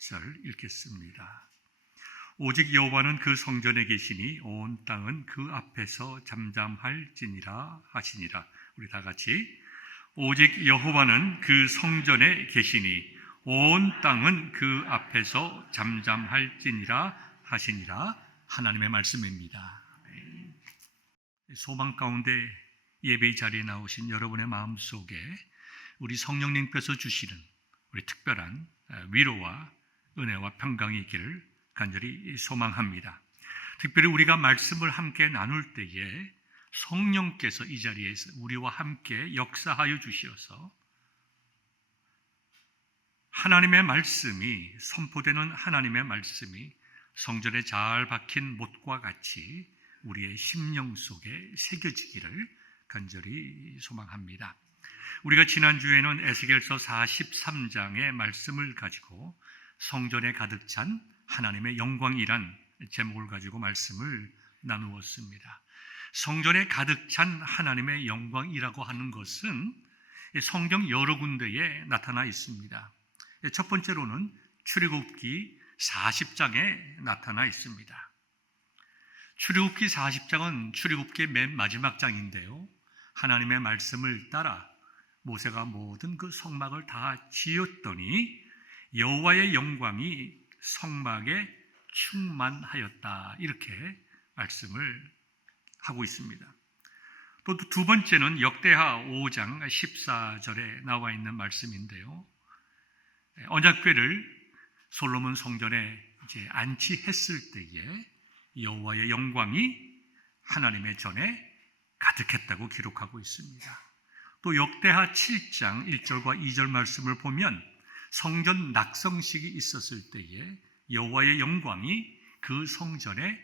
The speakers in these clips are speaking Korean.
10절 읽겠습니다. 오직 여호와는 그 성전에 계시니 온 땅은 그 앞에서 잠잠할지니라 하시니라. 우리 다 같이 오직 여호와는 그 성전에 계시니 온 땅은 그 앞에서 잠잠할지니라 하시니라. 하나님의 말씀입니다. 소망 가운데 예배의 자리에 나오신 여러분의 마음속에 우리 성령님께서 주시는 우리 특별한 위로와 은혜와 평강이 있기를 간절히 소망합니다. 특별히 우리가 말씀을 함께 나눌 때에 성령께서 이 자리에서 우리와 함께 역사하여 주시어서 하나님의 말씀이 선포되는 하나님의 말씀이 성전에 잘 박힌 못과 같이 우리의 심령 속에 새겨지기를 간절히 소망합니다. 우리가 지난주에는 에스겔서 43장의 말씀을 가지고 성전에 가득 찬 하나님의 영광이란 제목을 가지고 말씀을 나누었습니다. 성전에 가득 찬 하나님의 영광이라고 하는 것은 성경 여러 군데에 나타나 있습니다. 첫 번째로는 출애굽기 40장에 나타나 있습니다. 출애굽기 40장은 출애굽기의 맨 마지막 장인데요, 하나님의 말씀을 따라 모세가 모든 그 성막을 다 지었더니 여호와의 영광이 성막에 충만하였다, 이렇게 말씀을 하고 있습니다. 또 두 번째는 역대하 5장 14절에 나와 있는 말씀인데요, 언약궤를 솔로몬 성전에 이제 안치했을 때에 여호와의 영광이 하나님의 전에 가득했다고 기록하고 있습니다. 또 역대하 7장 1절과 2절 말씀을 보면 성전 낙성식이 있었을 때에 여호와의 영광이 그 성전에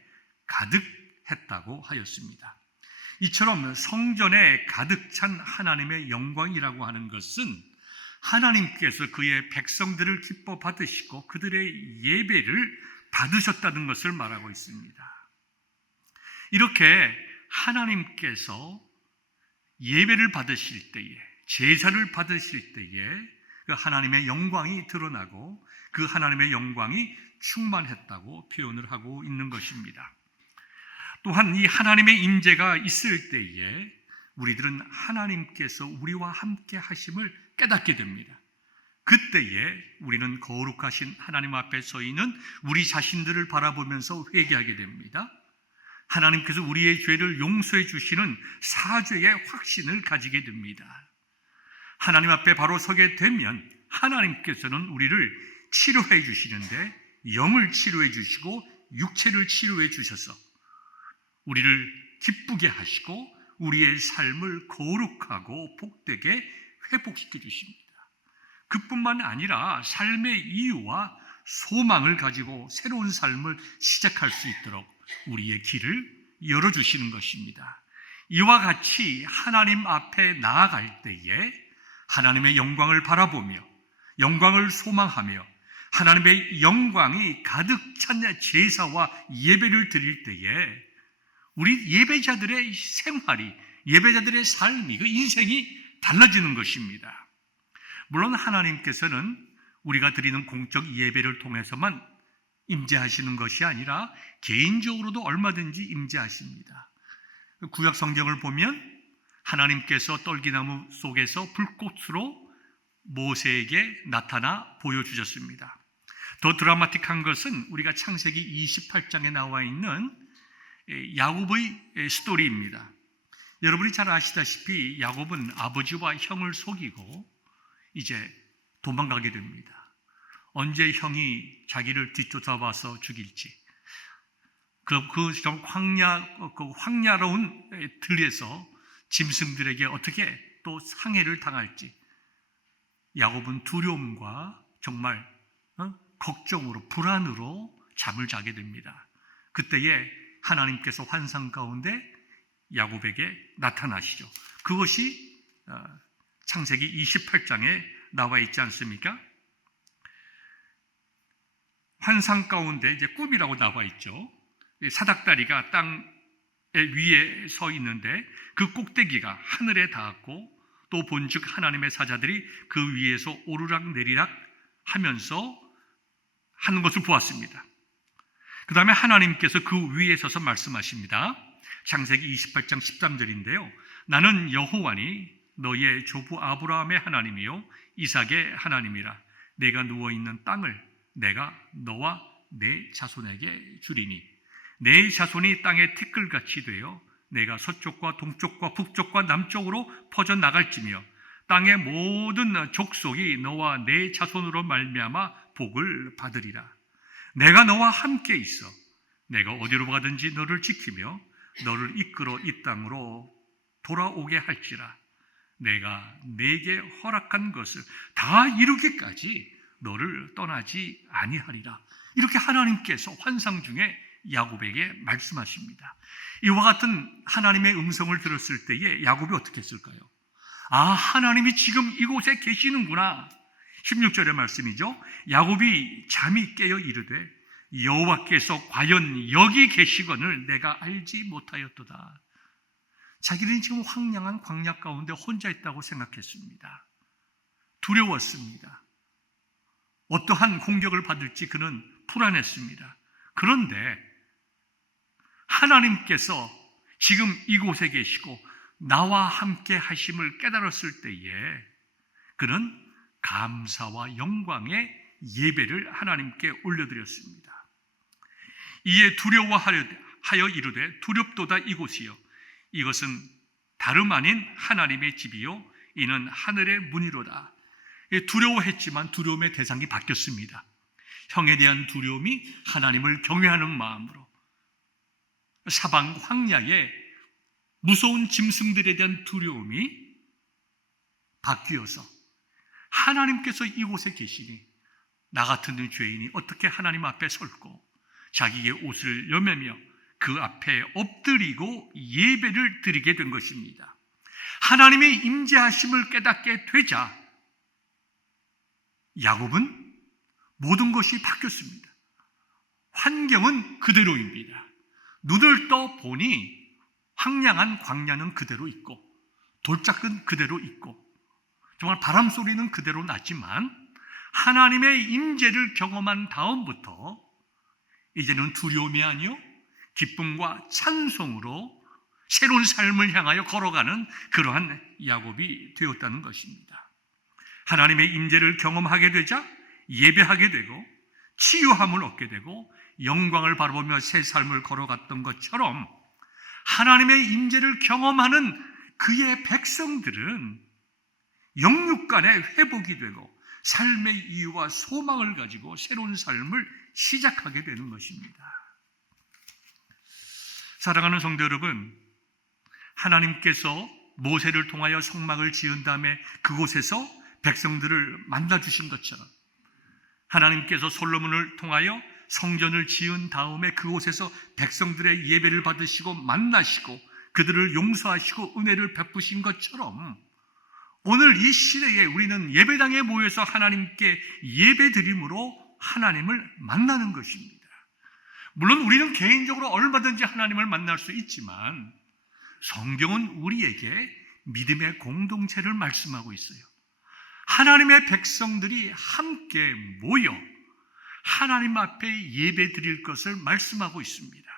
가득했다고 하였습니다. 이처럼 성전에 가득 찬 하나님의 영광이라고 하는 것은 하나님께서 그의 백성들을 기뻐 받으시고 그들의 예배를 받으셨다는 것을 말하고 있습니다. 이렇게 하나님께서 예배를 받으실 때에, 제사를 받으실 때에 그 하나님의 영광이 드러나고 그 하나님의 영광이 충만했다고 표현을 하고 있는 것입니다. 또한 이 하나님의 임재가 있을 때에 우리들은 하나님께서 우리와 함께 하심을 깨닫게 됩니다. 그때에 우리는 거룩하신 하나님 앞에 서 있는 우리 자신들을 바라보면서 회개하게 됩니다. 하나님께서 우리의 죄를 용서해 주시는 사죄의 확신을 가지게 됩니다. 하나님 앞에 바로 서게 되면 하나님께서는 우리를 치료해 주시는데 영을 치료해 주시고 육체를 치료해 주셔서 우리를 기쁘게 하시고 우리의 삶을 거룩하고 복되게 회복시켜 주십니다. 그뿐만 아니라 삶의 이유와 소망을 가지고 새로운 삶을 시작할 수 있도록 우리의 길을 열어주시는 것입니다. 이와 같이 하나님 앞에 나아갈 때에 하나님의 영광을 바라보며 영광을 소망하며 하나님의 영광이 가득 찬 제사와 예배를 드릴 때에 우리 예배자들의 생활이, 예배자들의 삶이, 그 인생이 달라지는 것입니다. 물론 하나님께서는 우리가 드리는 공적 예배를 통해서만 임재하시는 것이 아니라 개인적으로도 얼마든지 임재하십니다. 구약 성경을 보면 하나님께서 떨기나무 속에서 불꽃으로 모세에게 나타나 보여주셨습니다. 더 드라마틱한 것은 우리가 창세기 28장에 나와 있는 야곱의 스토리입니다. 여러분이 잘 아시다시피 야곱은 아버지와 형을 속이고 이제 도망가게 됩니다. 언제 형이 자기를 뒤쫓아와서 죽일지, 그 황야로운 들에서 짐승들에게 어떻게 또 상해를 당할지 야곱은 두려움과 정말 걱정으로, 불안으로 잠을 자게 됩니다. 그때에 하나님께서 환상 가운데 야곱에게 나타나시죠. 그것이 창세기 28장에 나와 있지 않습니까? 환상 가운데 이제 꿈이라고 나와 있죠. 사닥다리가 땅 위에 서 있는데 그 꼭대기가 하늘에 닿았고 또 본즉 하나님의 사자들이 그 위에서 오르락 내리락 하면서 하는 것을 보았습니다. 그 다음에 하나님께서 그 위에 서서 말씀하십니다. 창세기 28장 13절인데요. 나는 여호와니 너의 조부 아브라함의 하나님이요 이삭의 하나님이라. 내가 누워있는 땅을 내가 너와 내 자손에게 주리니 내 자손이 땅의 티끌같이 되어 내가 서쪽과 동쪽과 북쪽과 남쪽으로 퍼져나갈지며 땅의 모든 족속이 너와 내 자손으로 말미암아 복을 받으리라. 내가 너와 함께 있어 내가 어디로 가든지 너를 지키며 너를 이끌어 이 땅으로 돌아오게 할지라. 내가 네게 허락한 것을 다 이루기까지 너를 떠나지 아니하리라. 이렇게 하나님께서 환상 중에 야곱에게 말씀하십니다. 이와 같은 하나님의 음성을 들었을 때에 야곱이 어떻게 했을까요? 아, 하나님이 지금 이곳에 계시는구나. 16절의 말씀이죠. 야곱이 잠이 깨어 이르되 여호와께서 과연 여기 계시거늘 내가 알지 못하였도다. 자기는 지금 황량한 광야 가운데 혼자 있다고 생각했습니다. 두려웠습니다. 어떠한 공격을 받을지 그는 불안했습니다. 그런데 하나님께서 지금 이곳에 계시고 나와 함께 하심을 깨달았을 때에 그는 감사와 영광의 예배를 하나님께 올려드렸습니다. 이에 두려워하여 이르되 두렵도다 이곳이요 이것은 다름 아닌 하나님의 집이요 이는 하늘의 문이로다. 두려워했지만 두려움의 대상이 바뀌었습니다. 형에 대한 두려움이 하나님을 경외하는 마음으로, 사방 황야의 무서운 짐승들에 대한 두려움이 바뀌어서 하나님께서 이곳에 계시니 나 같은 죄인이 어떻게 하나님 앞에 설고 자기의 옷을 여매며 그 앞에 엎드리고 예배를 드리게 된 것입니다. 하나님의 임재하심을 깨닫게 되자 야곱은 모든 것이 바뀌었습니다. 환경은 그대로입니다. 눈을 떠 보니 황량한 광야는 그대로 있고 돌짝은 그대로 있고 정말 바람 소리는 그대로 나지만 하나님의 임재를 경험한 다음부터 이제는 두려움이 아니요 기쁨과 찬송으로 새로운 삶을 향하여 걸어가는 그러한 야곱이 되었다는 것입니다. 하나님의 임재를 경험하게 되자 예배하게 되고 치유함을 얻게 되고 영광을 바라보며 새 삶을 걸어갔던 것처럼 하나님의 임재를 경험하는 그의 백성들은 영육 간의 회복이 되고 삶의 이유와 소망을 가지고 새로운 삶을 시작하게 되는 것입니다. 사랑하는 성도 여러분, 하나님께서 모세를 통하여 성막을 지은 다음에 그곳에서 백성들을 만나주신 것처럼 하나님께서 솔로몬을 통하여 성전을 지은 다음에 그곳에서 백성들의 예배를 받으시고 만나시고 그들을 용서하시고 은혜를 베푸신 것처럼 오늘 이 시대에 우리는 예배당에 모여서 하나님께 예배드림으로 하나님을 만나는 것입니다. 물론 우리는 개인적으로 얼마든지 하나님을 만날 수 있지만 성경은 우리에게 믿음의 공동체를 말씀하고 있어요. 하나님의 백성들이 함께 모여 하나님 앞에 예배 드릴 것을 말씀하고 있습니다.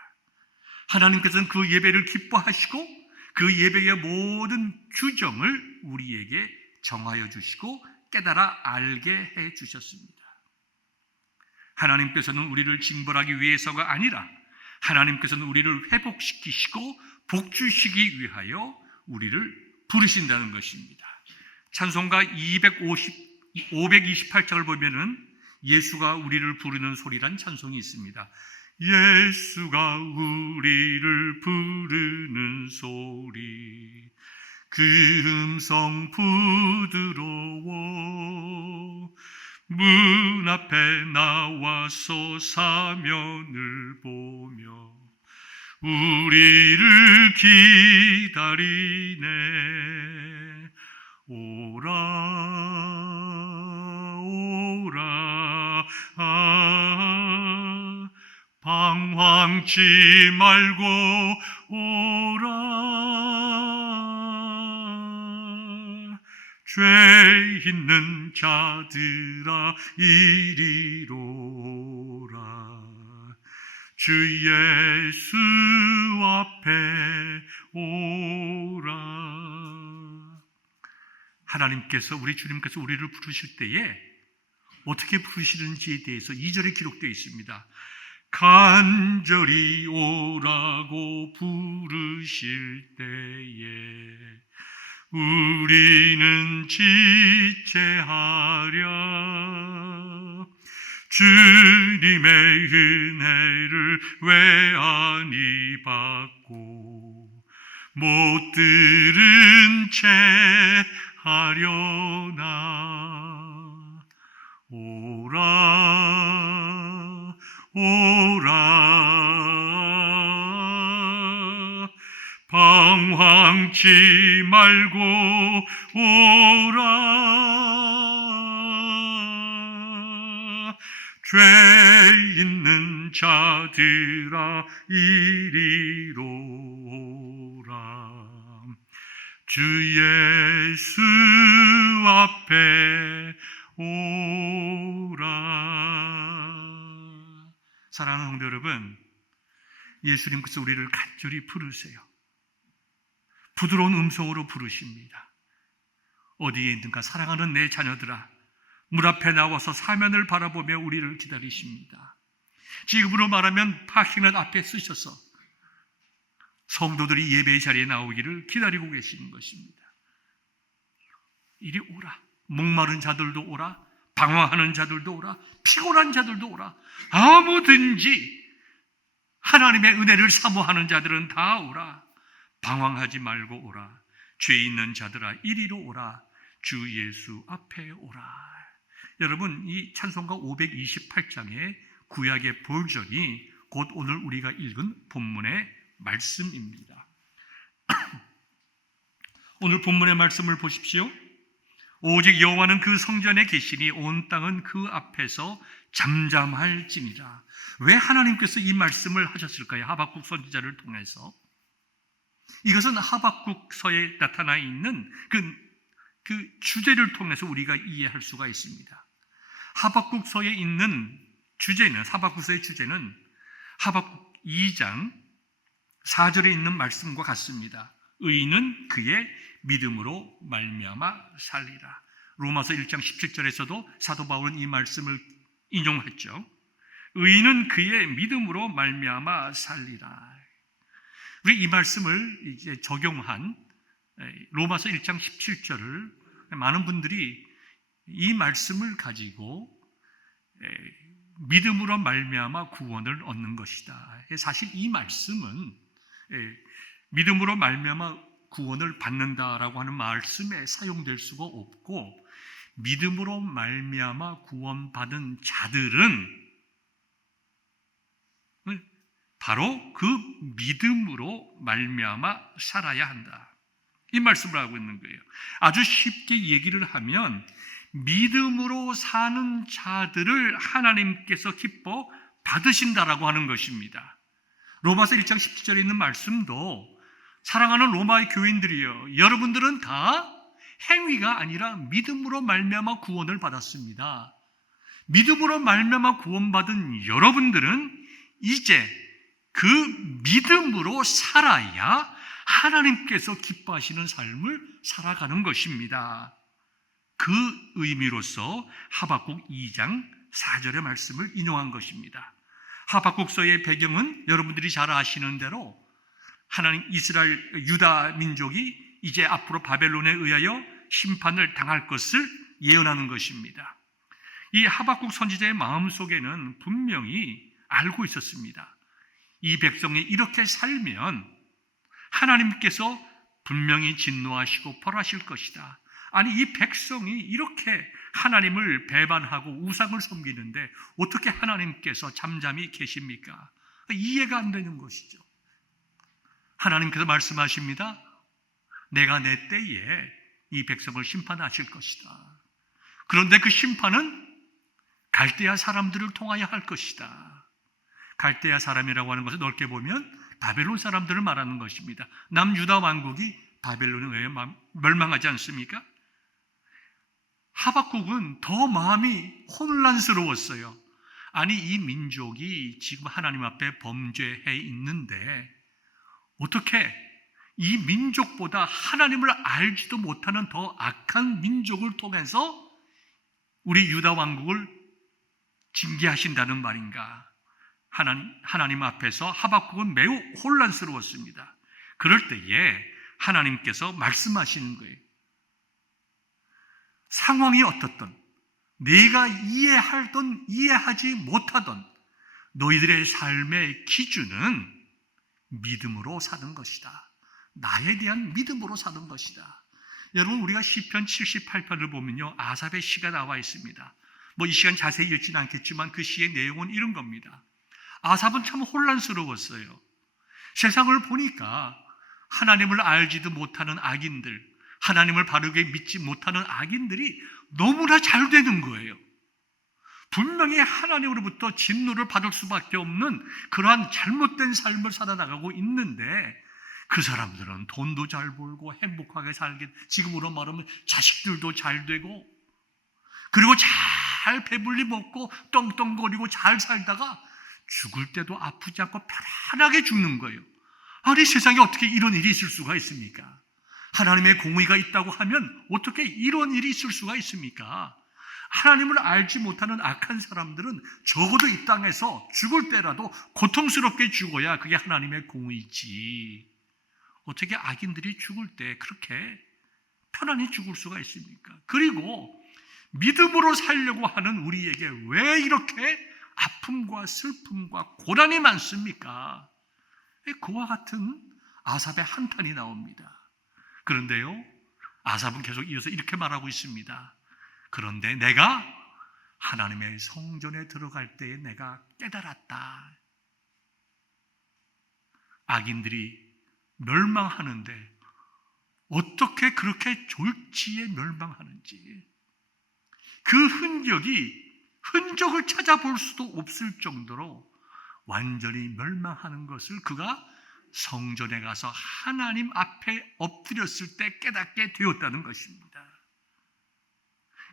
하나님께서는 그 예배를 기뻐하시고 그 예배의 모든 규정을 우리에게 정하여 주시고 깨달아 알게 해 주셨습니다. 하나님께서는 우리를 징벌하기 위해서가 아니라 하나님께서는 우리를 회복시키시고 복주시기 위하여 우리를 부르신다는 것입니다. 찬송가 528장을 보면은 예수가 우리를 부르는 소리란 찬송이 있습니다. 예수가 우리를 부르는 소리 그 음성 부드러워 문 앞에 나와서 사면을 보며 우리를 기다리네. 오라 오라 방황치 말고 오라 죄 있는 자들아 이리로 주 예수 앞에 오라. 하나님께서, 우리 주님께서 우리를 부르실 때에 어떻게 부르시는지에 대해서 2절에 기록되어 있습니다. 간절히 오라고 부르실 때에 우리는 지체하랴. 주님의 은혜를 외아니 받고 못 들은 채 하려나. 오라 오라 방황치 말고 오라. 죄 있는 자들아 이리로 오라. 주 예수 앞에 오라. 사랑하는 성도 여러분, 예수님께서 우리를 간절히 부르세요. 부드러운 음성으로 부르십니다. 어디에 있는가 사랑하는 내 자녀들아, 문 앞에 나와서 사면을 바라보며 우리를 기다리십니다. 지금으로 말하면 파킹랏 앞에 쓰셔서 성도들이 예배의 자리에 나오기를 기다리고 계시는 것입니다. 이리 오라. 목마른 자들도 오라. 방황하는 자들도 오라. 피곤한 자들도 오라. 아무든지 하나님의 은혜를 사모하는 자들은 다 오라. 방황하지 말고 오라. 죄 있는 자들아 이리로 오라. 주 예수 앞에 오라. 여러분, 이 찬송가 528장의 구약의 버전이 곧 오늘 우리가 읽은 본문의 말씀입니다. 오늘 본문의 말씀을 보십시오. 오직 여호와는 그 성전에 계시니 온 땅은 그 앞에서 잠잠할지니라. 왜 하나님께서 이 말씀을 하셨을까요? 하박국 선지자를 통해서. 이것은 하박국서에 나타나 있는 그 주제를 통해서 우리가 이해할 수가 있습니다. 하박국서에 있는 주제는, 하박국서의 주제는 하박국 2장 4절에 있는 말씀과 같습니다. 의인은 그의 믿음으로 말미암아 살리라. 로마서 1장 17절에서도 사도 바울은 이 말씀을 인용했죠. 의인은 그의 믿음으로 말미암아 살리라. 우리 이 말씀을 이제 적용한 로마서 1장 17절을 많은 분들이 이 말씀을 가지고 믿음으로 말미암아 구원을 얻는 것이다. 사실 이 말씀은 믿음으로 말미암아 구원을 받는다라고 하는 말씀에 사용될 수가 없고, 믿음으로 말미암아 구원받은 자들은 바로 그 믿음으로 말미암아 살아야 한다. 이 말씀을 하고 있는 거예요. 아주 쉽게 얘기를 하면 믿음으로 사는 자들을 하나님께서 기뻐 받으신다라고 하는 것입니다. 로마서 1장 17절에 있는 말씀도 사랑하는 로마의 교인들이여, 여러분들은 다 행위가 아니라 믿음으로 말미암아 구원을 받았습니다. 믿음으로 말미암아 구원받은 여러분들은 이제 그 믿음으로 살아야 하나님께서 기뻐하시는 삶을 살아가는 것입니다. 그 의미로서 하박국 2장 4절의 말씀을 인용한 것입니다. 하박국서의 배경은 여러분들이 잘 아시는 대로 하나님 이스라엘 유다 민족이 이제 앞으로 바벨론에 의하여 심판을 당할 것을 예언하는 것입니다. 이 하박국 선지자의 마음속에는 분명히 알고 있었습니다. 이 백성이 이렇게 살면 하나님께서 분명히 진노하시고 벌하실 것이다. 아니, 이 백성이 이렇게 하나님을 배반하고 우상을 섬기는데 어떻게 하나님께서 잠잠히 계십니까? 이해가 안 되는 것이죠. 하나님께서 말씀하십니다. 내가 내 때에 이 백성을 심판하실 것이다. 그런데 그 심판은 갈대아 사람들을 통하여 할 것이다. 갈대아 사람이라고 하는 것을 넓게 보면 바벨론 사람들을 말하는 것입니다. 남유다 왕국이 바벨론에 의해 멸망하지 않습니까? 하박국은 더 마음이 혼란스러웠어요. 아니 이 민족이 지금 하나님 앞에 범죄해 있는데 어떻게 이 민족보다 하나님을 알지도 못하는 더 악한 민족을 통해서 우리 유다 왕국을 징계하신다는 말인가? 하나님 앞에서 하박국은 매우 혼란스러웠습니다. 그럴 때에 하나님께서 말씀하시는 거예요. 상황이 어떻든 네가 이해하든 이해하지 못하든 너희들의 삶의 기준은 믿음으로 사는 것이다. 나에 대한 믿음으로 사는 것이다. 여러분, 우리가 시편 78편을 보면요, 아삽의 시가 나와 있습니다. 이 시간 자세히 읽지는 않겠지만 그 시의 내용은 이런 겁니다. 아삽은 참 혼란스러웠어요. 세상을 보니까 하나님을 알지도 못하는 악인들, 하나님을 바르게 믿지 못하는 악인들이 너무나 잘 되는 거예요. 분명히 하나님으로부터 진노를 받을 수밖에 없는 그러한 잘못된 삶을 살아나가고 있는데 그 사람들은 돈도 잘 벌고 행복하게 살게, 지금으로 말하면 자식들도 잘 되고, 그리고 잘 배불리 먹고 떵떵거리고 잘 살다가 죽을 때도 아프지 않고 편안하게 죽는 거예요. 아니, 세상에 어떻게 이런 일이 있을 수가 있습니까? 하나님의 공의가 있다고 하면 어떻게 이런 일이 있을 수가 있습니까? 하나님을 알지 못하는 악한 사람들은 적어도 이 땅에서 죽을 때라도 고통스럽게 죽어야 그게 하나님의 공의지. 어떻게 악인들이 죽을 때 그렇게 편안히 죽을 수가 있습니까? 그리고 믿음으로 살려고 하는 우리에게 왜 이렇게 아픔과 슬픔과 고난이 많습니까? 그와 같은 아삽의 한탄이 나옵니다. 그런데요, 아삽은 계속 이어서 이렇게 말하고 있습니다. 그런데 내가 하나님의 성전에 들어갈 때에 내가 깨달았다. 악인들이 멸망하는데 어떻게 그렇게 졸지에 멸망하는지, 그 흔적을 찾아볼 수도 없을 정도로 완전히 멸망하는 것을 그가 성전에 가서 하나님 앞에 엎드렸을 때 깨닫게 되었다는 것입니다.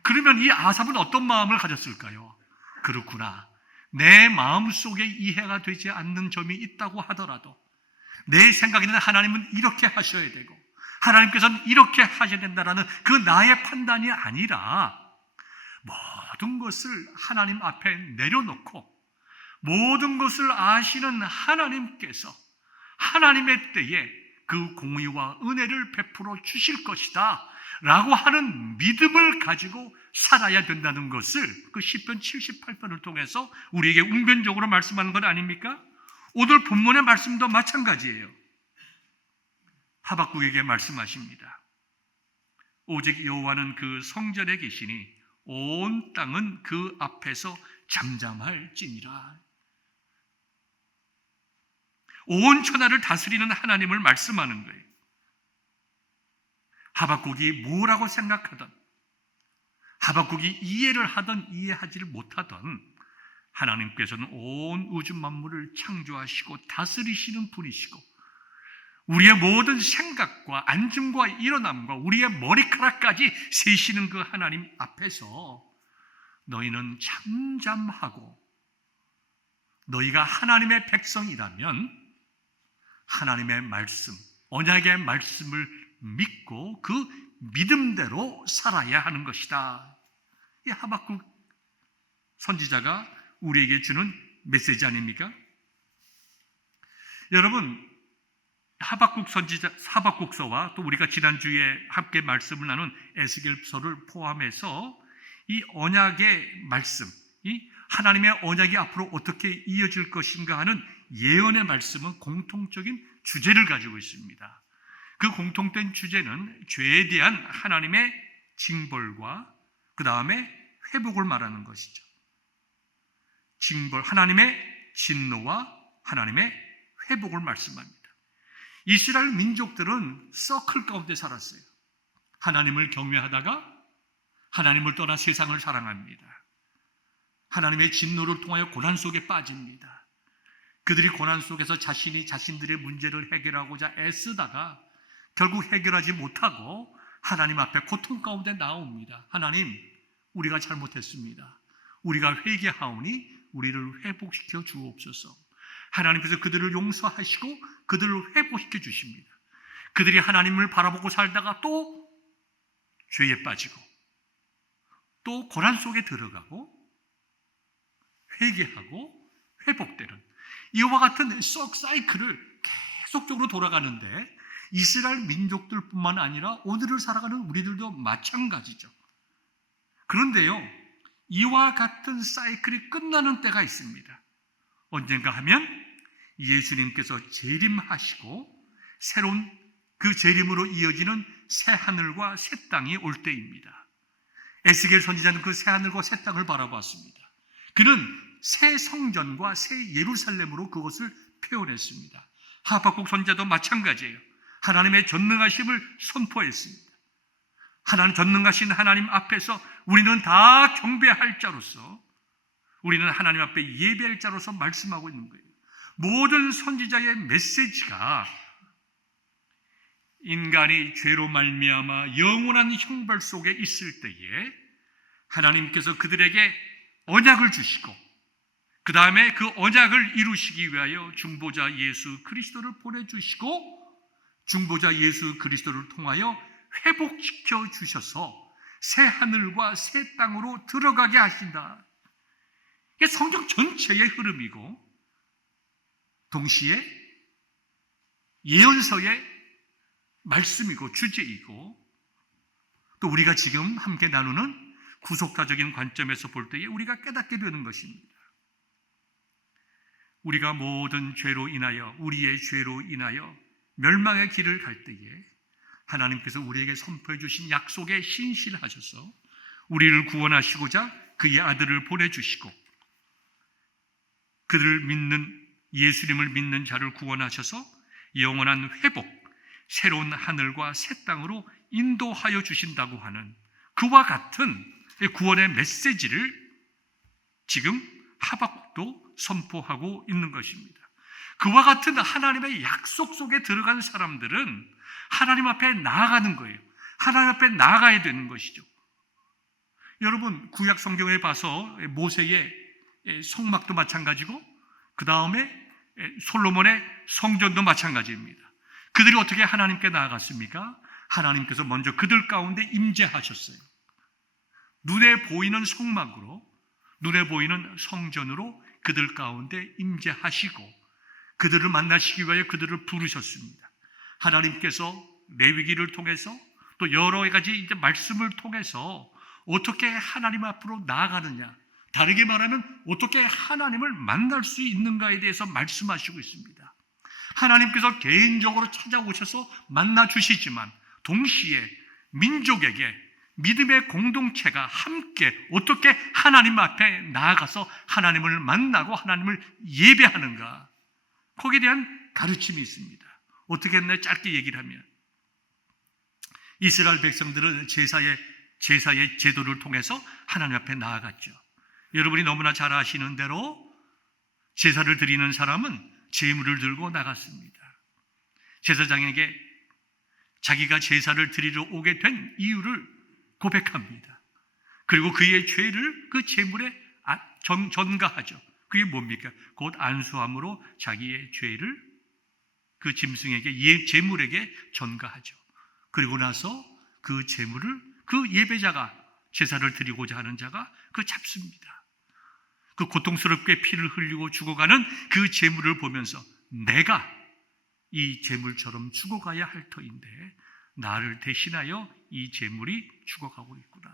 그러면 이 아삽은 어떤 마음을 가졌을까요? 그렇구나, 내 마음속에 이해가 되지 않는 점이 있다고 하더라도 내 생각에는 하나님은 이렇게 하셔야 되고 하나님께서는 이렇게 하셔야 된다라는 그 나의 판단이 아니라 모든 것을 하나님 앞에 내려놓고 모든 것을 아시는 하나님께서 하나님의 때에 그 공의와 은혜를 베풀어 주실 것이다 라고 하는 믿음을 가지고 살아야 된다는 것을 그 시편 78편을 통해서 우리에게 웅변적으로 말씀하는 것 아닙니까? 오늘 본문의 말씀도 마찬가지예요. 하박국에게 말씀하십니다. 오직 여호와는 그 성전에 계시니 온 땅은 그 앞에서 잠잠할지니라. 온 천하를 다스리는 하나님을 말씀하는 거예요. 하박국이 뭐라고 생각하든, 하박국이 이해를 하든 이해하지를 못하든 하나님께서는 온 우주 만물을 창조하시고 다스리시는 분이시고 우리의 모든 생각과 안짐과 일어남과 우리의 머리카락까지 세시는 그 하나님 앞에서 너희는 잠잠하고, 너희가 하나님의 백성이라면 하나님의 말씀, 언약의 말씀을 믿고 그 믿음대로 살아야 하는 것이다. 이 하박국 선지자가 우리에게 주는 메시지 아닙니까? 여러분, 하박국서와 또 우리가 지난주에 함께 말씀을 나눈 에스겔서를 포함해서 이 언약의 말씀, 이 하나님의 언약이 앞으로 어떻게 이어질 것인가 하는 예언의 말씀은 공통적인 주제를 가지고 있습니다. 그 공통된 주제는 죄에 대한 하나님의 징벌과 그 다음에 회복을 말하는 것이죠. 징벌, 하나님의 진노와 하나님의 회복을 말씀합니다. 이스라엘 민족들은 서클 가운데 살았어요. 하나님을 경외하다가 하나님을 떠나 세상을 사랑합니다. 하나님의 진노를 통하여 고난 속에 빠집니다. 그들이 고난 속에서 자신들의 문제를 해결하고자 애쓰다가 결국 해결하지 못하고 하나님 앞에 고통 가운데 나옵니다. 하나님, 우리가 잘못했습니다. 우리가 회개하오니 우리를 회복시켜 주옵소서. 하나님께서 그들을 용서하시고 그들을 회복시켜 주십니다. 그들이 하나님을 바라보고 살다가 또 죄에 빠지고 또 고난 속에 들어가고 회개하고 회복되는 이와 같은 사이클을 계속적으로 돌아가는데 이스라엘 민족들뿐만 아니라 오늘을 살아가는 우리들도 마찬가지죠. 그런데요, 이와 같은 사이클이 끝나는 때가 있습니다. 언젠가 하면 예수님께서 재림하시고 새로운 그 재림으로 이어지는 새 하늘과 새 땅이 올 때입니다. 에스겔 선지자는 그 새 하늘과 새 땅을 바라봤습니다. 그는 새 성전과 새 예루살렘으로 그것을 표현했습니다. 하박국 선지자도 마찬가지예요. 하나님의 전능하심을 선포했습니다. 하나님 전능하신 하나님 앞에서 우리는 다 경배할 자로서, 우리는 하나님 앞에 예배할 자로서 말씀하고 있는 거예요. 모든 선지자의 메시지가 인간이 죄로 말미암아 영원한 형벌 속에 있을 때에 하나님께서 그들에게 언약을 주시고 그 다음에 그 언약을 이루시기 위하여 중보자 예수 그리스도를 보내주시고 중보자 예수 그리스도를 통하여 회복시켜 주셔서 새 하늘과 새 땅으로 들어가게 하신다. 이게 성경 전체의 흐름이고 동시에 예언서의 말씀이고 주제이고 또 우리가 지금 함께 나누는 구속사적인 관점에서 볼 때에 우리가 깨닫게 되는 것입니다. 우리가 모든 죄로 인하여 우리의 죄로 인하여 멸망의 길을 갈 때에 하나님께서 우리에게 선포해 주신 약속에 신실하셔서 우리를 구원하시고자 그의 아들을 보내주시고 그들을 믿는 예수님을 믿는 자를 구원하셔서 영원한 회복, 새로운 하늘과 새 땅으로 인도하여 주신다고 하는 그와 같은 구원의 메시지를 지금 하박국도 선포하고 있는 것입니다. 그와 같은 하나님의 약속 속에 들어간 사람들은 하나님 앞에 나아가는 거예요. 하나님 앞에 나아가야 되는 것이죠. 여러분 구약 성경에 봐서 모세의 성막도 마찬가지고 그 다음에 솔로몬의 성전도 마찬가지입니다. 그들이 어떻게 하나님께 나아갔습니까? 하나님께서 먼저 그들 가운데 임재하셨어요. 눈에 보이는 성막으로, 눈에 보이는 성전으로 그들 가운데 임재하시고 그들을 만나시기 위하여 그들을 부르셨습니다. 하나님께서 레위기를 통해서 또 여러 가지 이제 말씀을 통해서 어떻게 하나님 앞으로 나아가느냐, 다르게 말하면 어떻게 하나님을 만날 수 있는가에 대해서 말씀하시고 있습니다. 하나님께서 개인적으로 찾아오셔서 만나 주시지만 동시에 민족에게 믿음의 공동체가 함께 어떻게 하나님 앞에 나아가서 하나님을 만나고 하나님을 예배하는가, 거기에 대한 가르침이 있습니다. 어떻게 했나요? 짧게 얘기를 하면 이스라엘 백성들은 제사의 제도를 통해서 하나님 앞에 나아갔죠. 여러분이 너무나 잘 아시는 대로 제사를 드리는 사람은 제물을 들고 나갔습니다. 제사장에게 자기가 제사를 드리러 오게 된 이유를 고백합니다. 그리고 그의 죄를 그 제물에 전가하죠. 그게 뭡니까? 곧 안수함으로 자기의 죄를 그 짐승에게, 제물에게 전가하죠. 그리고 나서 그 제물을 그 예배자가, 제사를 드리고자 하는 자가 그 잡습니다. 그 고통스럽게 피를 흘리고 죽어가는 그 제물을 보면서 내가 이 제물처럼 죽어가야 할 터인데 나를 대신하여 이 제물이 죽어가고 있구나.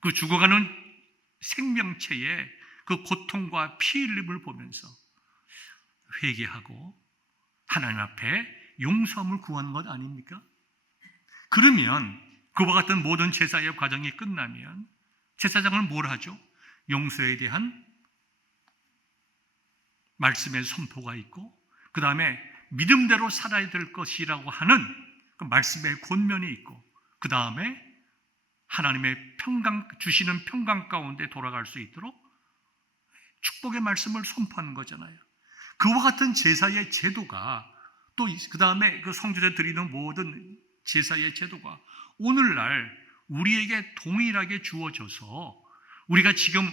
그 죽어가는 생명체의 그 고통과 피 흘림을 보면서 회개하고 하나님 앞에 용서함을 구하는 것 아닙니까? 그러면 그와 같은 모든 제사의 과정이 끝나면 제사장은 뭘 하죠? 용서에 대한 말씀의 선포가 있고 그 다음에 믿음대로 살아야 될 것이라고 하는 그 말씀의 권면이 있고 그 다음에 하나님의 평강, 주시는 평강 가운데 돌아갈 수 있도록 축복의 말씀을 선포하는 거잖아요. 그와 같은 제사의 제도가 또 그 다음에 그 성전에 드리는 모든 제사의 제도가 오늘날 우리에게 동일하게 주어져서 우리가 지금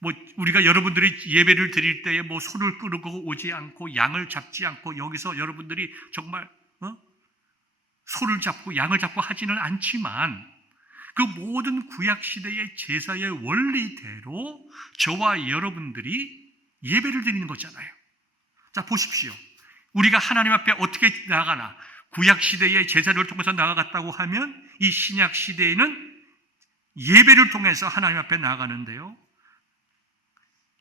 뭐 우리가 여러분들이 예배를 드릴 때에 뭐 소를 끌고 오지 않고 양을 잡지 않고 여기서 여러분들이 정말 소를 잡고 양을 잡고 하지는 않지만 그 모든 구약 시대의 제사의 원리대로 저와 여러분들이 예배를 드리는 거잖아요. 자, 보십시오. 우리가 하나님 앞에 어떻게 나아가나? 구약 시대의 제사를 통해서 나아갔다고 하면 이 신약 시대에는 예배를 통해서 하나님 앞에 나아가는데요.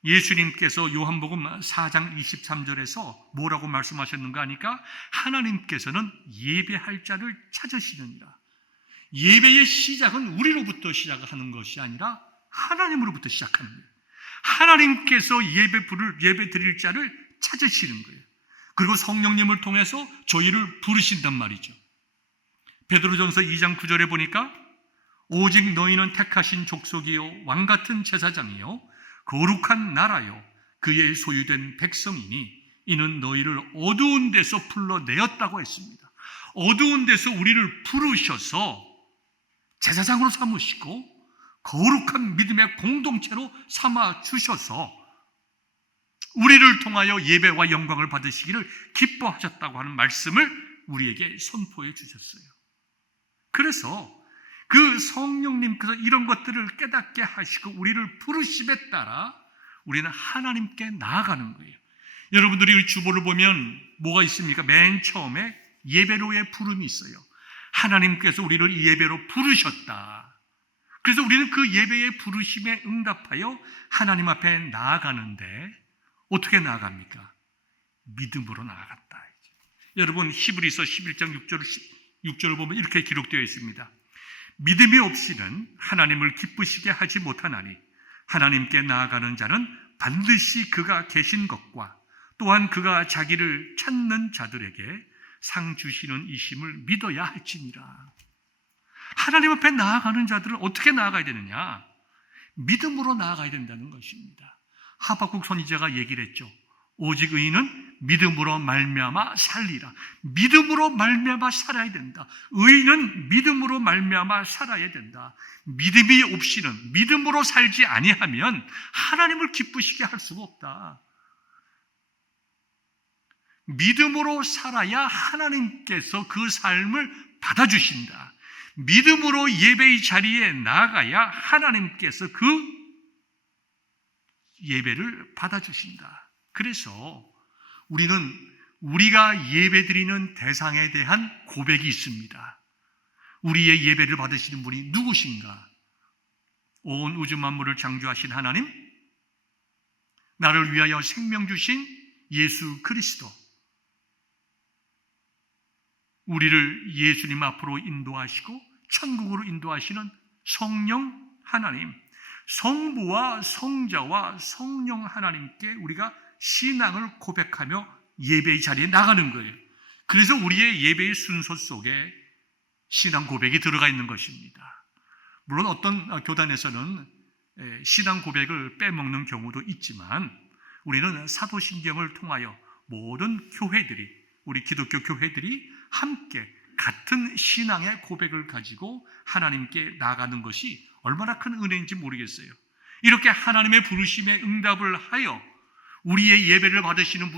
예수님께서 요한복음 4장 23절에서 뭐라고 말씀하셨는가 하니까 하나님께서는 예배할 자를 찾으시느니라. 예배의 시작은 우리로부터 시작하는 것이 아니라 하나님으로부터 시작합니다. 하나님께서 예배 드릴 자를 찾으시는 거예요. 그리고 성령님을 통해서 저희를 부르신단 말이죠. 베드로전서 2장 9절에 보니까 오직 너희는 택하신 족속이요 왕같은 제사장이요 거룩한 나라요 그의 소유된 백성이니 이는 너희를 어두운 데서 불러내었다고 했습니다. 어두운 데서 우리를 부르셔서 제사장으로 삼으시고 거룩한 믿음의 공동체로 삼아 주셔서 우리를 통하여 예배와 영광을 받으시기를 기뻐하셨다고 하는 말씀을 우리에게 선포해 주셨어요. 그래서 그 성령님께서 이런 것들을 깨닫게 하시고 우리를 부르심에 따라 우리는 하나님께 나아가는 거예요. 여러분들이 주보를 보면 뭐가 있습니까? 맨 처음에 예배로의 부름이 있어요. 하나님께서 우리를 예배로 부르셨다. 그래서 우리는 그 예배의 부르심에 응답하여 하나님 앞에 나아가는데 어떻게 나아갑니까? 믿음으로 나아갔다. 여러분 히브리서 11장 6절을 보면 이렇게 기록되어 있습니다. 믿음이 없이는 하나님을 기쁘시게 하지 못하나니 하나님께 나아가는 자는 반드시 그가 계신 것과 또한 그가 자기를 찾는 자들에게 상 주시는 이심을 믿어야 할지니라. 하나님 앞에 나아가는 자들은 어떻게 나아가야 되느냐? 믿음으로 나아가야 된다는 것입니다. 하박국 선지자가 얘기를 했죠. 오직 의인은 믿음으로 말미암아 살리라. 믿음으로 말미암아 살아야 된다. 의인은 믿음으로 말미암아 살아야 된다. 믿음이 없이는 믿음으로 살지 아니하면 하나님을 기쁘시게 할 수가 없다. 믿음으로 살아야 하나님께서 그 삶을 받아주신다. 믿음으로 예배의 자리에 나아가야 하나님께서 그 예배를 받아주신다. 그래서 우리는 우리가 예배드리는 대상에 대한 고백이 있습니다. 우리의 예배를 받으시는 분이 누구신가? 온 우주 만물을 창조하신 하나님, 나를 위하여 생명 주신 예수 그리스도, 우리를 예수님 앞으로 인도하시고 천국으로 인도하시는 성령 하나님, 성부와 성자와 성령 하나님께 우리가 신앙을 고백하며 예배의 자리에 나가는 거예요. 그래서 우리의 예배의 순서 속에 신앙 고백이 들어가 있는 것입니다. 물론 어떤 교단에서는 신앙 고백을 빼먹는 경우도 있지만 우리는 사도신경을 통하여 모든 교회들이, 우리 기독교 교회들이 함께 같은 신앙의 고백을 가지고 하나님께 나아가는 것이 얼마나 큰 은혜인지 모르겠어요. 이렇게 하나님의 부르심에 응답을 하여 우리의 예배를 받으시는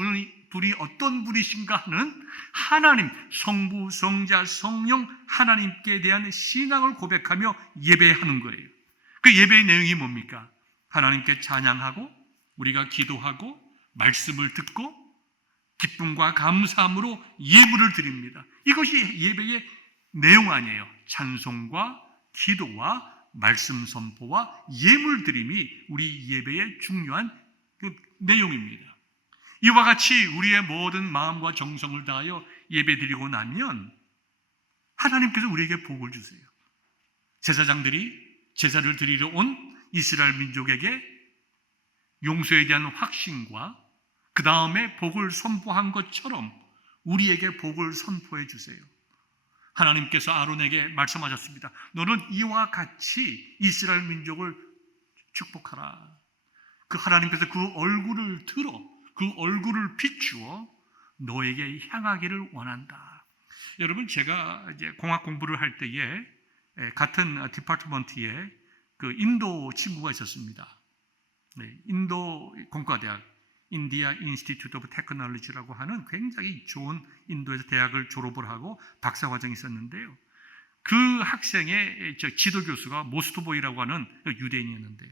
분이 어떤 분이신가 하는 하나님, 성부, 성자, 성령 하나님께 대한 신앙을 고백하며 예배하는 거예요. 그 예배의 내용이 뭡니까? 하나님께 찬양하고 우리가 기도하고 말씀을 듣고 기쁨과 감사함으로 예물을 드립니다. 이것이 예배의 내용 아니에요. 찬송과 기도와 말씀 선포와 예물 드림이 우리 예배의 중요한 그 내용입니다. 이와 같이 우리의 모든 마음과 정성을 다하여 예배드리고 나면 하나님께서 우리에게 복을 주세요. 제사장들이 제사를 드리러 온 이스라엘 민족에게 용서에 대한 확신과 그 다음에 복을 선포한 것처럼 우리에게 복을 선포해 주세요. 하나님께서 아론에게 말씀하셨습니다. 너는 이와 같이 이스라엘 민족을 축복하라. 그 하나님께서 그 얼굴을 들어 그 얼굴을 비추어 너에게 향하기를 원한다. 여러분, 제가 이제 공학 공부를 할 때에 같은 디파트먼트에 그 인도 친구가 있었습니다. 인도 공과대학 인디아 인스티튜트 오브 테크놀로지라고 하는 굉장히 좋은 인도에서 대학을 졸업을 하고 박사과정이 있었는데요. 그 학생의 지도 교수가 모스토보이라고 하는 유대인이었는데요.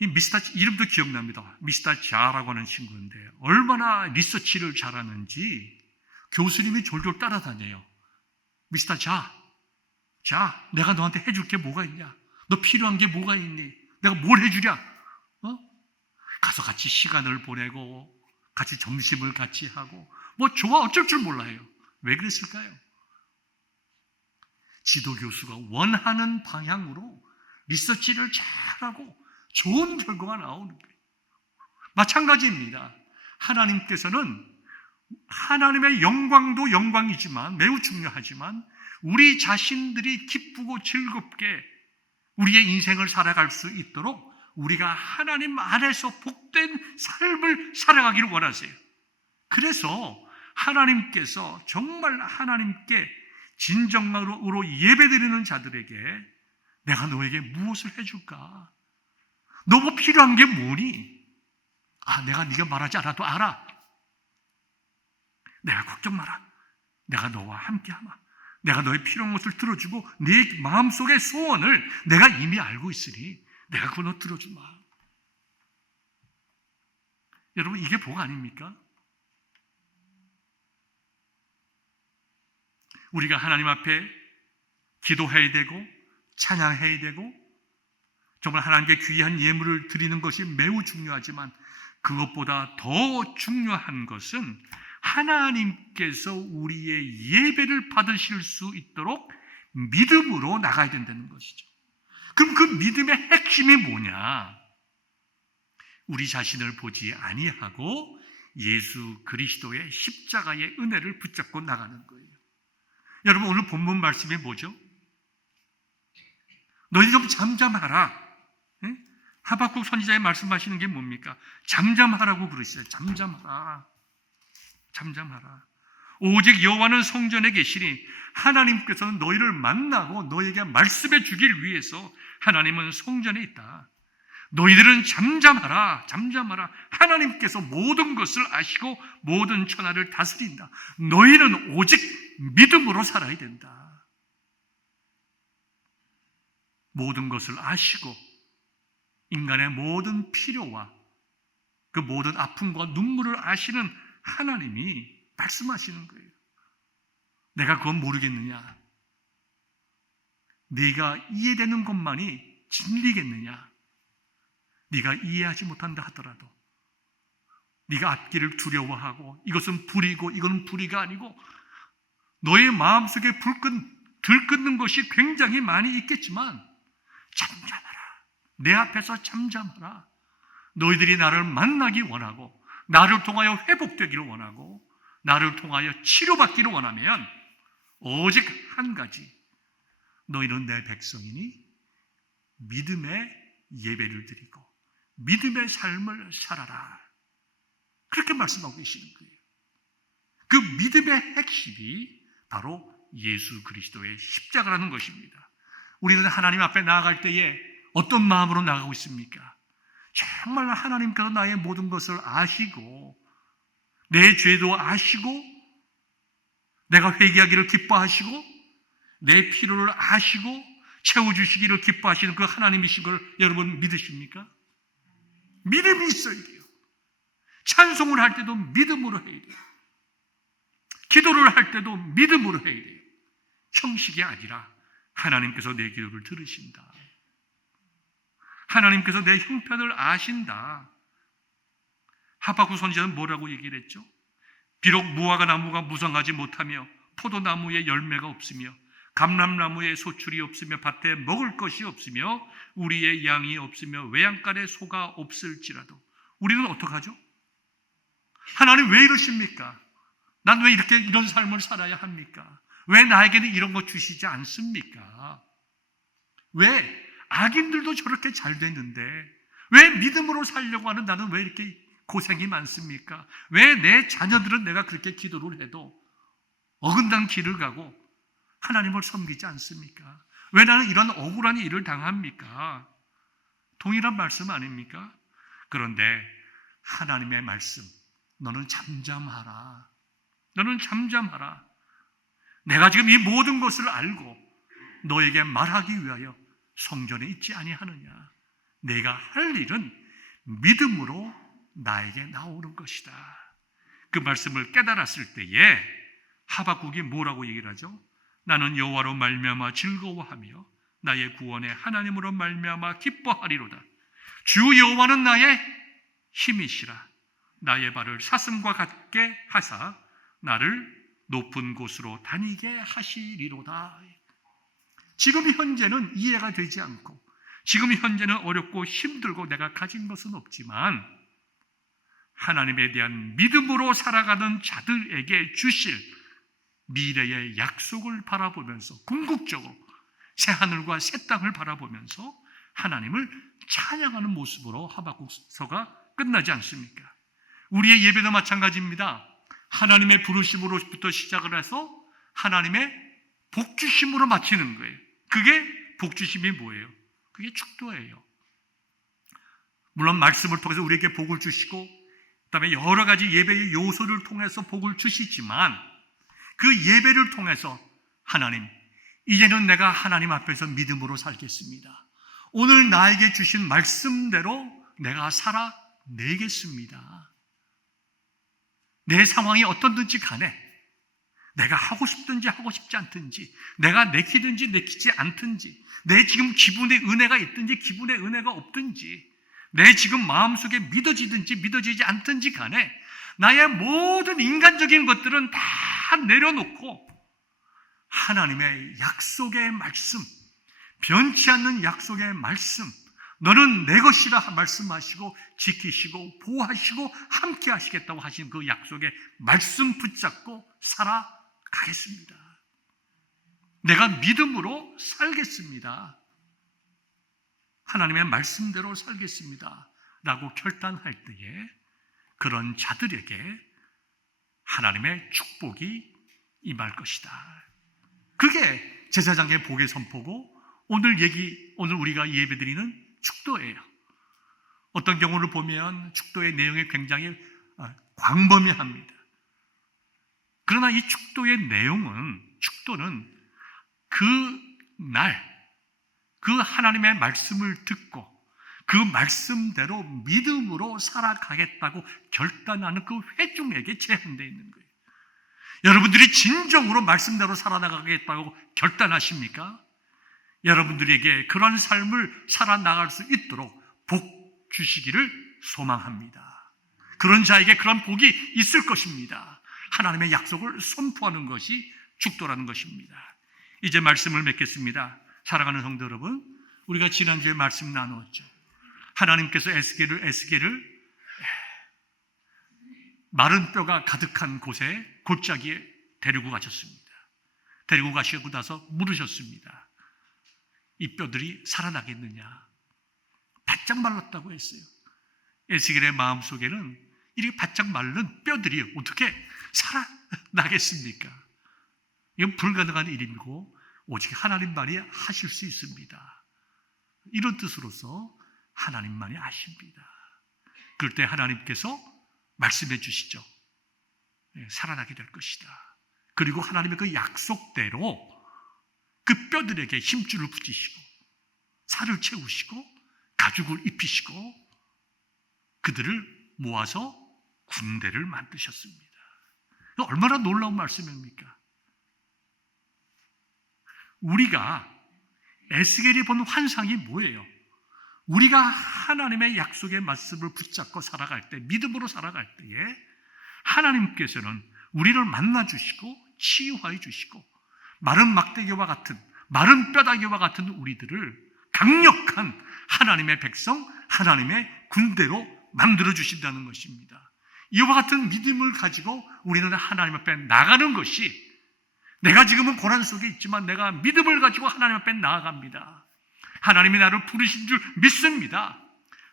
이 미스터 이름도 기억납니다. 미스터 자라고 하는 친구인데 얼마나 리서치를 잘하는지 교수님이 졸졸 따라다녀요. 미스터 자, 내가 너한테 해줄 게 뭐가 있냐? 너 필요한 게 뭐가 있니? 내가 뭘 해주랴? 가서 같이 시간을 보내고 같이 점심을 같이 하고 뭐 좋아 어쩔 줄 몰라요. 왜 그랬을까요? 지도 교수가 원하는 방향으로 리서치를 잘하고 좋은 결과가 나오는 거예요. 마찬가지입니다. 하나님께서는 하나님의 영광도 영광이지만 매우 중요하지만 우리 자신들이 기쁘고 즐겁게 우리의 인생을 살아갈 수 있도록 우리가 하나님 안에서 복된 삶을 살아가기를 원하세요. 그래서 하나님께서 정말 하나님께 진정으로 예배드리는 자들에게 내가 너에게 무엇을 해줄까? 너 뭐 필요한 게 뭐니? 내가 네가 말하지 않아도 알아. 내가 걱정 마라. 내가 너와 함께하마. 내가 너의 필요한 것을 들어주고 네 마음속의 소원을 내가 이미 알고 있으니 내가 그거 너 들어주마. 여러분 이게 복 아닙니까? 우리가 하나님 앞에 기도해야 되고 찬양해야 되고 정말 하나님께 귀한 예물을 드리는 것이 매우 중요하지만 그것보다 더 중요한 것은 하나님께서 우리의 예배를 받으실 수 있도록 믿음으로 나가야 된다는 것이죠. 그럼 그 믿음의 핵심이 뭐냐? 우리 자신을 보지 아니하고 예수 그리스도의 십자가의 은혜를 붙잡고 나가는 거예요. 여러분 오늘 본문 말씀이 뭐죠? 너희 좀 잠잠하라. 하박국 선지자의 말씀하시는 게 뭡니까? 잠잠하라고 그러시죠. 잠잠하라. 오직 여호와는 성전에 계시니 하나님께서는 너희를 만나고 너희에게 말씀해 주길 위해서 하나님은 성전에 있다. 너희들은 잠잠하라. 하나님께서 모든 것을 아시고 모든 천하를 다스린다. 너희는 오직 믿음으로 살아야 된다. 모든 것을 아시고 인간의 모든 필요와 그 모든 아픔과 눈물을 아시는 하나님이 말씀하시는 거예요. 내가 그건 모르겠느냐? 네가 이해되는 것만이 진리겠느냐? 네가 이해하지 못한다 하더라도 네가 앞길을 두려워하고 이것은 불이고 이거는 불이가 아니고 너의 마음속에 들끓는 것이 굉장히 많이 있겠지만 잠잠하라. 내 앞에서 잠잠하라. 너희들이 나를 만나기 원하고 나를 통하여 회복되기를 원하고 나를 통하여 치료받기를 원하면 오직 한 가지, 너희는 내 백성이니 믿음의 예배를 드리고 믿음의 삶을 살아라. 그렇게 말씀하고 계시는 거예요. 그 믿음의 핵심이 바로 예수 그리스도의 십자가라는 것입니다. 우리는 하나님 앞에 나아갈 때에 어떤 마음으로 나가고 있습니까? 정말 하나님께서 나의 모든 것을 아시고 내 죄도 아시고 내가 회개하기를 기뻐하시고 내 필요를 아시고 채워주시기를 기뻐하시는 그 하나님이신 걸 여러분 믿으십니까? 믿음이 있어야 돼요. 찬송을 할 때도 믿음으로 해야 돼요. 기도를 할 때도 믿음으로 해야 돼요. 형식이 아니라 하나님께서 내 기도를 들으신다. 하나님께서 내 형편을 아신다. 하박국 선지자는 뭐라고 얘기를 했죠? 비록 무화과 나무가 무성하지 못하며 포도나무에 열매가 없으며 감람나무에 소출이 없으며 밭에 먹을 것이 없으며 우리의 양이 없으며 외양간에 소가 없을지라도 우리는 어떡하죠? 하나님 왜 이러십니까? 난 왜 이런 삶을 살아야 합니까? 왜 나에게는 이런 거 주시지 않습니까? 왜 악인들도 저렇게 잘 됐는데 왜 믿음으로 살려고 하는 나는 왜 이렇게 고생이 많습니까? 왜 내 자녀들은 내가 그렇게 기도를 해도 어긋난 길을 가고 하나님을 섬기지 않습니까? 왜 나는 이런 억울한 일을 당합니까? 동일한 말씀 아닙니까? 그런데 하나님의 말씀, 너는 잠잠하라. 너는 잠잠하라. 내가 지금 이 모든 것을 알고 너에게 말하기 위하여 성전에 있지 아니하느냐. 내가 할 일은 믿음으로 나에게 나오는 것이다. 그 말씀을 깨달았을 때에 하박국이 뭐라고 얘기를 하죠? 나는 여호와로 말미암아 즐거워하며 나의 구원의 하나님으로 말미암아 기뻐하리로다. 주 여호와는 나의 힘이시라. 나의 발을 사슴과 같게 하사 나를 높은 곳으로 다니게 하시리로다. 지금 현재는 이해가 되지 않고 지금 현재는 어렵고 힘들고 내가 가진 것은 없지만 하나님에 대한 믿음으로 살아가는 자들에게 주실 미래의 약속을 바라보면서 궁극적으로 새하늘과 새 땅을 바라보면서 하나님을 찬양하는 모습으로 하박국서가 끝나지 않습니까? 우리의 예배도 마찬가지입니다. 하나님의 부르심으로부터 시작을 해서 하나님의 복주심으로 마치는 거예요. 그게 복주심이 뭐예요? 그게 축도예요. 물론 말씀을 통해서 우리에게 복을 주시고 그다음에 여러 가지 예배의 요소를 통해서 복을 주시지만 그 예배를 통해서 하나님, 이제는 내가 하나님 앞에서 믿음으로 살겠습니다. 오늘 나에게 주신 말씀대로 내가 살아내겠습니다. 내 상황이 어떻든지 간에 내가 하고 싶든지 하고 싶지 않든지 내가 내키든지 내키지 않든지 내 지금 기분에 은혜가 있든지 기분에 은혜가 없든지 내 지금 마음속에 믿어지든지 믿어지지 않든지 간에 나의 모든 인간적인 것들은 다 내려놓고 하나님의 약속의 말씀, 변치 않는 약속의 말씀, 너는 내 것이라 말씀하시고 지키시고 보호하시고 함께 하시겠다고 하신 그 약속의 말씀 붙잡고 살아가겠습니다. 내가 믿음으로 살겠습니다. 하나님의 말씀대로 살겠습니다 라고 결단할 때에 그런 자들에게 하나님의 축복이 임할 것이다. 그게 제사장의 복의 선포고 오늘 우리가 예배드리는 축도예요. 어떤 경우를 보면 축도의 내용이 굉장히 광범위합니다. 그러나 이 축도의 축도는 그 하나님의 말씀을 듣고 그 말씀대로 믿음으로 살아가겠다고 결단하는 그 회중에게 제한되어 있는 거예요. 여러분들이 진정으로 말씀대로 살아나가겠다고 결단하십니까? 여러분들에게 그런 삶을 살아나갈 수 있도록 복 주시기를 소망합니다. 그런 자에게 그런 복이 있을 것입니다. 하나님의 약속을 선포하는 것이 축도라는 것입니다. 이제 말씀을 맺겠습니다. 사랑하는 성도 여러분, 우리가 지난주에 말씀 나누었죠. 하나님께서 에스겔을 마른 뼈가 가득한 곳에 골짜기에 데리고 가셨습니다. 데리고 가시고 나서 물으셨습니다. 이 뼈들이 살아나겠느냐? 바짝 말랐다고 했어요. 에스겔의 마음속에는 이렇게 바짝 마른 뼈들이 어떻게 살아나겠습니까? 이건 불가능한 일이고 오직 하나님만이 하실 수 있습니다. 이런 뜻으로서 하나님만이 아십니다. 그럴 때 하나님께서 말씀해 주시죠. 살아나게 될 것이다. 그리고 하나님의 그 약속대로 그 뼈들에게 힘줄을 붙이시고 살을 채우시고 가죽을 입히시고 그들을 모아서 군대를 만드셨습니다. 얼마나 놀라운 말씀입니까? 우리가 에스겔이 본 환상이 뭐예요? 우리가 하나님의 약속의 말씀을 붙잡고 살아갈 때, 믿음으로 살아갈 때에 하나님께서는 우리를 만나주시고 치유해 주시고 마른 막대기와 같은, 마른 뼈다귀와 같은 우리들을 강력한 하나님의 백성, 하나님의 군대로 만들어주신다는 것입니다. 이와 같은 믿음을 가지고 우리는 하나님 앞에 나가는 것이, 내가 지금은 고난 속에 있지만 내가 믿음을 가지고 하나님 앞에 나아갑니다. 하나님이 나를 부르신 줄 믿습니다.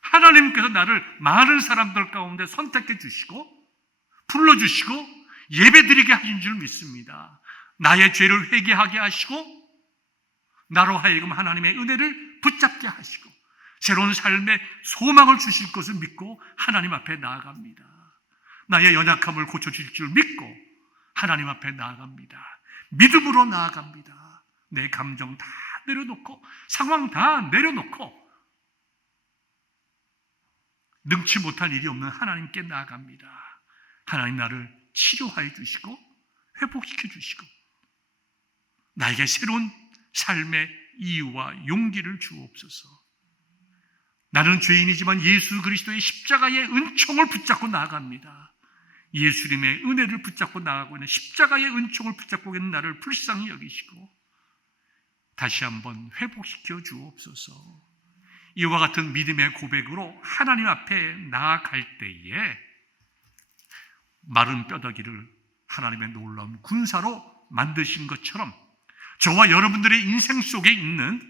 하나님께서 나를 많은 사람들 가운데 선택해 주시고 불러주시고 예배드리게 하신 줄 믿습니다. 나의 죄를 회개하게 하시고 나로 하여금 하나님의 은혜를 붙잡게 하시고 새로운 삶의 소망을 주실 것을 믿고 하나님 앞에 나아갑니다. 나의 연약함을 고쳐주실 줄 믿고 하나님 앞에 나아갑니다. 믿음으로 나아갑니다. 내 감정 다 내려놓고 상황 다 내려놓고 능치 못할 일이 없는 하나님께 나아갑니다. 하나님 나를 치료하여 주시고 회복시켜 주시고 나에게 새로운 삶의 이유와 용기를 주옵소서. 나는 죄인이지만 예수 그리스도의 십자가의 은총을 붙잡고 나아갑니다. 예수님의 은혜를 붙잡고 나아가고 있는 십자가의 은총을 붙잡고 있는 나를 불쌍히 여기시고 다시 한번 회복시켜 주옵소서. 이와 같은 믿음의 고백으로 하나님 앞에 나아갈 때에 마른 뼈다귀를 하나님의 놀라운 군사로 만드신 것처럼 저와 여러분들의 인생 속에 있는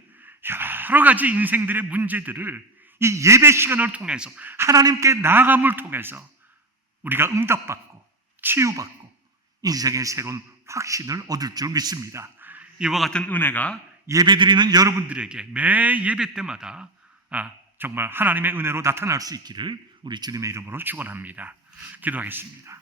여러 가지 인생들의 문제들을 이 예배 시간을 통해서 하나님께 나아감을 통해서 우리가 응답받고 치유받고 인생의 새로운 확신을 얻을 줄 믿습니다. 이와 같은 은혜가 예배드리는 여러분들에게 매 예배 때마다 정말 하나님의 은혜로 나타날 수 있기를 우리 주님의 이름으로 축원합니다. 기도하겠습니다.